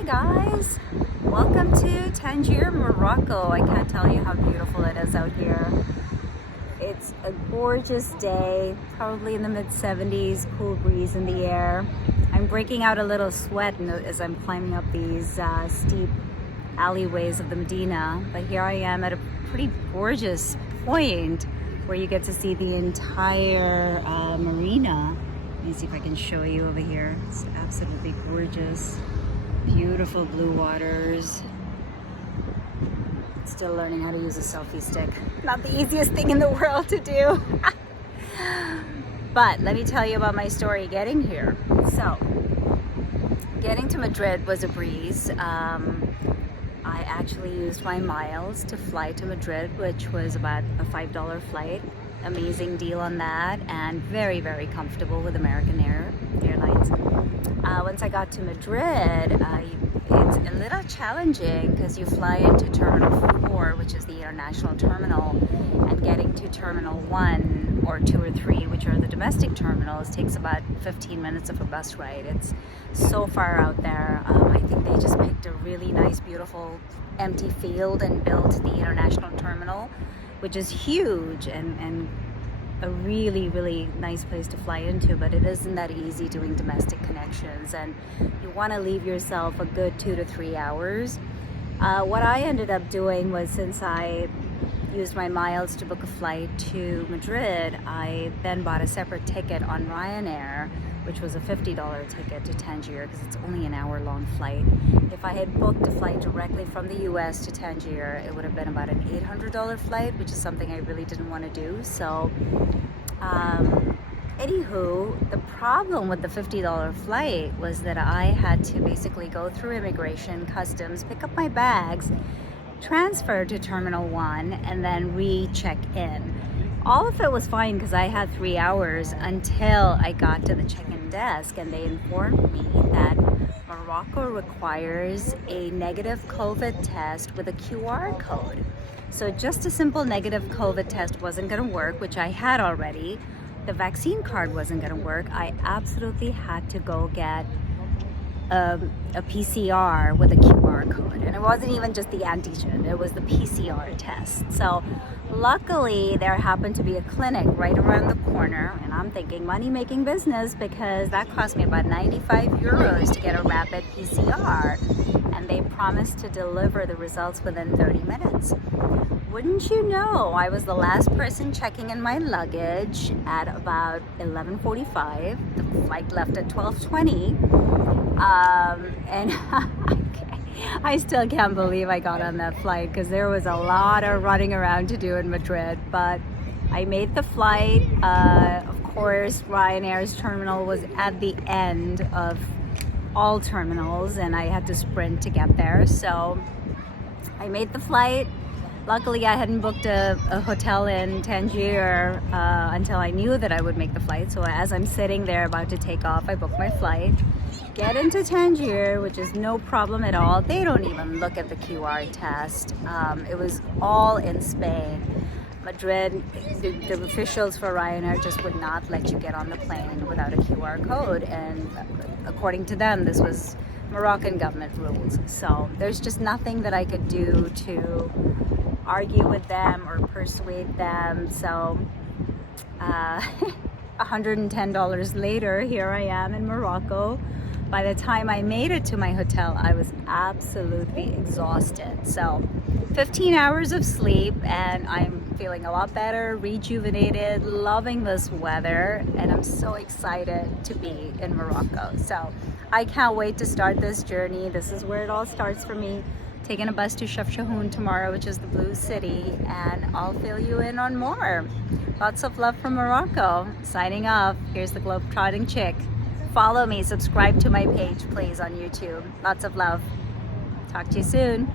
Hi guys, welcome to Tangier, Morocco. I can't tell you how beautiful it is out here. It's a gorgeous day, probably in the mid-70s, cool breeze in the air. I'm breaking out a little sweat as I'm climbing up these steep alleyways of the Medina, but here I am at a pretty gorgeous point where you get to see the entire marina. Let me see if I can show you over here. It's absolutely gorgeous. Beautiful blue waters. Still learning how to use a selfie stick. Not the easiest thing in the world to do. But let me tell you about my story getting here. So, getting to Madrid was a breeze. I actually used my miles to fly to Madrid, which was about a $5 flight. Amazing deal on that, and very, very comfortable with American Airlines. Once I got to Madrid, it's a little challenging because you fly into Terminal 4, which is the international terminal, and getting to Terminal 1 or 2 or 3, which are the domestic terminals, takes about 15 minutes of a bus ride. It's so far out there. I think they just picked a really nice, beautiful, empty field and built the international terminal, which is huge and a really, really nice place to fly into, but it isn't that easy doing domestic connections, and you want to leave yourself a good 2 to 3 hours. What I ended up doing was, since I used my miles to book a flight to Madrid, I then bought a separate ticket on Ryanair, which was a $50 ticket to Tangier because it's only an hour-long flight. If I had booked a flight directly from the US to Tangier, it would have been about an $800 flight, which is something I really didn't want to do. So, anywho, the problem with the $50 flight was that I had to basically go through immigration, customs, pick up my bags, transfer to Terminal 1, and then re-check in. All of it was fine because I had 3 hours until I got to the check-in desk, and they informed me that Morocco requires a negative COVID test with a QR code. So just a simple negative COVID test wasn't going to work, which I had already. The vaccine card wasn't going to work. I absolutely had to go get a PCR with a QR code, and it wasn't even just the antigen, it was the PCR test. So luckily there happened to be a clinic right around the corner, and I'm thinking money-making business because that cost me about 95 euros to get a rapid PCR, and they promised to deliver the results within 30 minutes. Wouldn't you know, I was the last person checking in my luggage at about 11:45. The flight left at 12:20. And I still can't believe I got on that flight because there was a lot of running around to do in Madrid, but I made the flight. Of course, Ryanair's terminal was at the end of all terminals, and I had to sprint to get there. So I made the flight. Luckily, I hadn't booked a hotel in Tangier until I knew that I would make the flight. So as I'm sitting there about to take off, I booked my flight, get into Tangier, which is no problem at all. They don't even look at the QR test. It was all in Spain. Madrid, the officials for Ryanair just would not let you get on the plane without a QR code. And according to them, this was Moroccan government rules. So there's just nothing that I could do to argue with them or persuade them. So $110 later, here I am in Morocco. By the time I made it to my hotel, I was absolutely exhausted. So 15 hours of sleep, and I'm feeling a lot better, rejuvenated, loving this weather, and I'm so excited to be in Morocco. So I can't wait to start this journey. This is where it all starts for me. Taking a bus to Chefchaouen tomorrow, which is the Blue City, and I'll fill you in on more. Lots of love from Morocco. Signing off. Here's the Globetrotting Chick. Follow me, subscribe to my page, please, on YouTube. Lots of love. Talk to you soon.